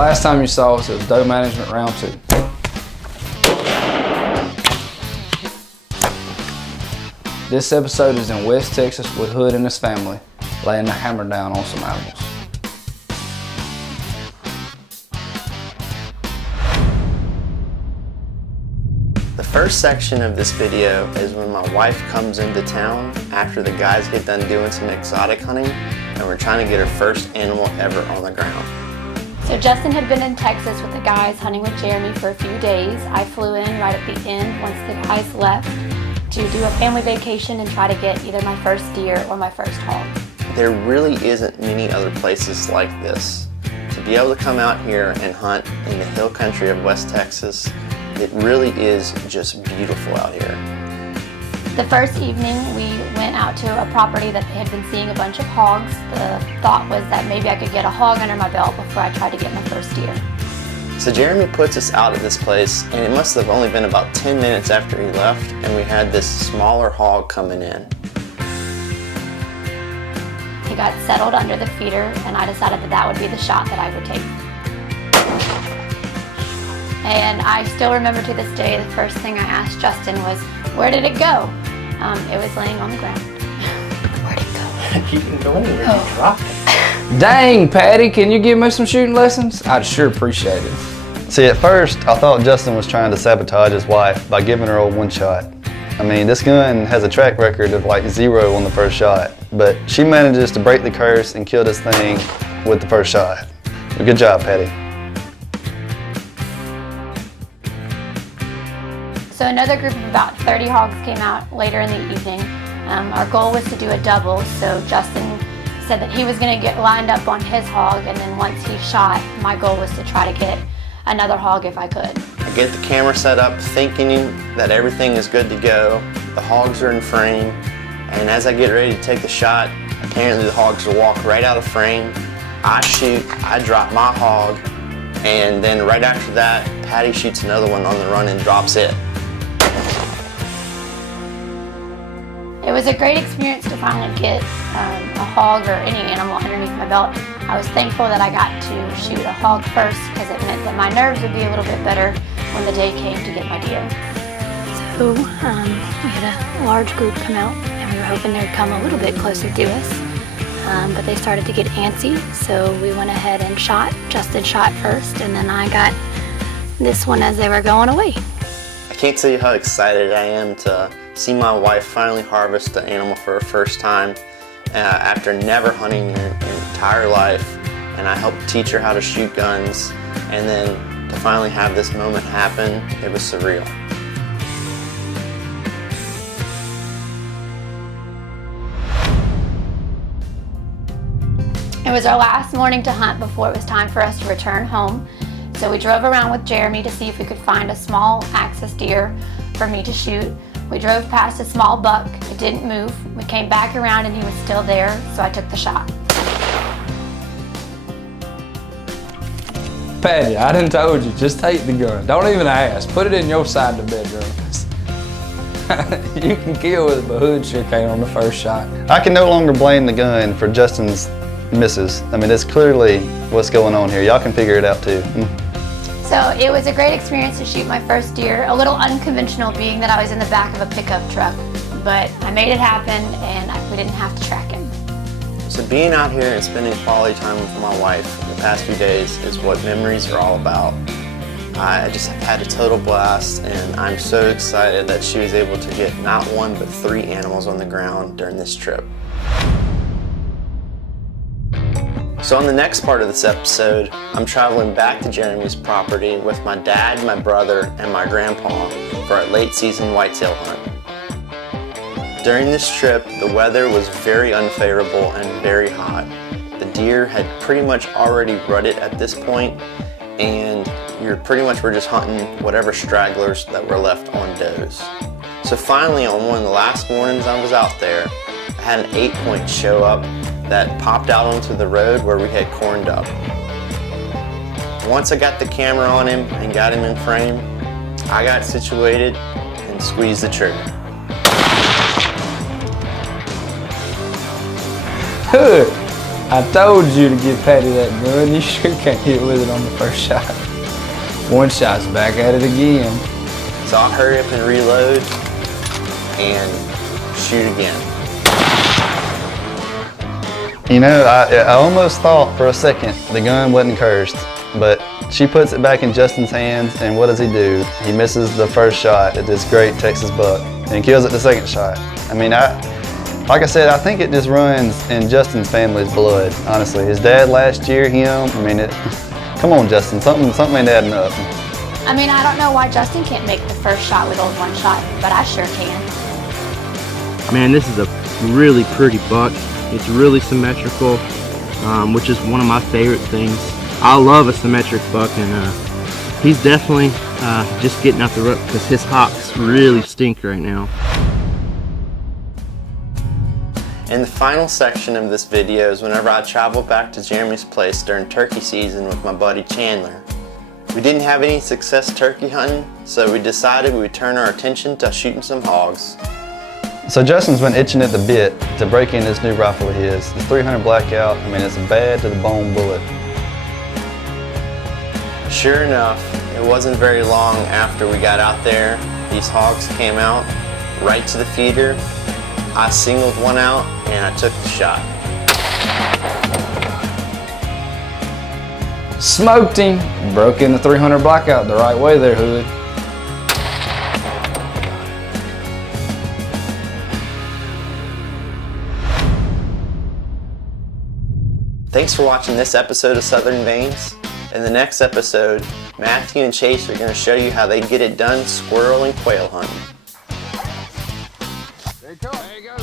last time you saw us, it was doe management round 2. This episode is in West Texas with Hood and his family, laying the hammer down on some animals. The first section of this video is when my wife comes into town after the guys get done doing some exotic hunting, and we're trying to get her first animal ever on the ground. So Justin had been in Texas with the guys hunting with Jeremy for a few days. I flew in right at the end once the guys left to do a family vacation and try to get either my first deer or my first hog. There really isn't many other places like this. To be able to come out here and hunt in the hill country of West Texas, it really is just beautiful out here. The first evening we went out to a property that they had been seeing a bunch of hogs. The thought was that maybe I could get a hog under my belt before I tried to get my first deer. So Jeremy puts us out at this place, and it must have only been about 10 minutes after he left, and we had this smaller hog coming in. He got settled under the feeder, and I decided that that would be the shot that I would take. And I still remember to this day, the first thing I asked Justin was, where did it go? It was laying on the ground. Where'd it go? You didn't go anywhere, you dropped it. Dang, Patty, can you give me some shooting lessons? I'd sure appreciate it. See, at first, I thought Justin was trying to sabotage his wife by giving her a one shot. I mean, this gun has a track record of like 0 on the first shot, but she manages to break the curse and kill this thing with the first shot. But good job, Patty. So another group of about 30 hogs came out later in the evening. Our goal was to do a double, so Justin said that he was going to get lined up on his hog, and then once he shot, my goal was to try to get another hog if I could. I get the camera set up thinking that everything is good to go. The hogs are in frame, and as I get ready to take the shot, apparently the hogs will walk right out of frame. I shoot, I drop my hog, and then right after that, Patty shoots another one on the run and drops it. It was a great experience to finally get a hog or any animal underneath my belt. I was thankful that I got to shoot a hog first because it meant that my nerves would be a little bit better when the day came to get my deer. So we had a large group come out, and we were hoping they'd come a little bit closer to us, but they started to get antsy, so we went ahead and shot. Justin shot first, and then I got this one as they were going away. I can't tell you how excited I am to see my wife finally harvest the animal for her first time after never hunting her entire life, and I helped teach her how to shoot guns, and then to finally have this moment happen, it was surreal. It was our last morning to hunt before it was time for us to return home. So we drove around with Jeremy to see if we could find a small axis deer for me to shoot. We drove past a small buck, it didn't move. We came back around and he was still there, so I took the shot. Patty, I done told you, just take the gun. Don't even ask. Put it in your side of the bedroom. You can kill with it, but Hood sure can't on the first shot. I can no longer blame the gun for Justin's misses. I mean, that's clearly what's going on here. Y'all can figure it out too. So it was a great experience to shoot my first deer, a little unconventional being that I was in the back of a pickup truck, but I made it happen and we didn't have to track him. So being out here and spending quality time with my wife the past few days is what memories are all about. I just have had a total blast, and I'm so excited that she was able to get not 1 but 3 animals on the ground during this trip. So on the next part of this episode, I'm traveling back to Jeremy's property with my dad, my brother, and my grandpa for our late season whitetail hunt. During this trip, the weather was very unfavorable and very hot. The deer had pretty much already rutted at this point, and we're just hunting whatever stragglers that were left on does. So finally, on one of the last mornings I was out there, I had an 8-point show up that popped out onto the road where we had corned up. Once I got the camera on him and got him in frame, I got situated and squeezed the trigger. Hood, I told you to give Patty that gun. You sure can't hit with it on the first shot. One shot's back at it again. So I'll hurry up and reload and shoot again. You know, I almost thought for a second the gun wasn't cursed, but she puts it back in Justin's hands, and what does he do? He misses the first shot at this great Texas buck and kills it the second shot. I mean, like I said, I think it just runs in Justin's family's blood, honestly. His dad last year, him, I mean, come on, Justin, something ain't adding up. I mean, I don't know why Justin can't make the first shot with old one shot, but I sure can. Man, this is a really pretty buck. It's really symmetrical, which is one of my favorite things. I love a symmetric buck, and he's definitely just getting out the rut because his hocks really stink right now. In the final section of this video is whenever I traveled back to Jeremy's place during turkey season with my buddy Chandler. We didn't have any success turkey hunting, so we decided we would turn our attention to shooting some hogs. So Justin's been itching at the bit to break in this new rifle of his. The 300 Blackout, I mean, it's a bad to the bone bullet. Sure enough, it wasn't very long after we got out there, these hogs came out right to the feeder. I singled one out and I took the shot. Smoked him. Broke in the 300 Blackout the right way there, Hood. Thanks for watching this episode of Southern Veins. In the next episode, Matthew and Chase are going to show you how they get it done squirrel and quail hunting. There you go.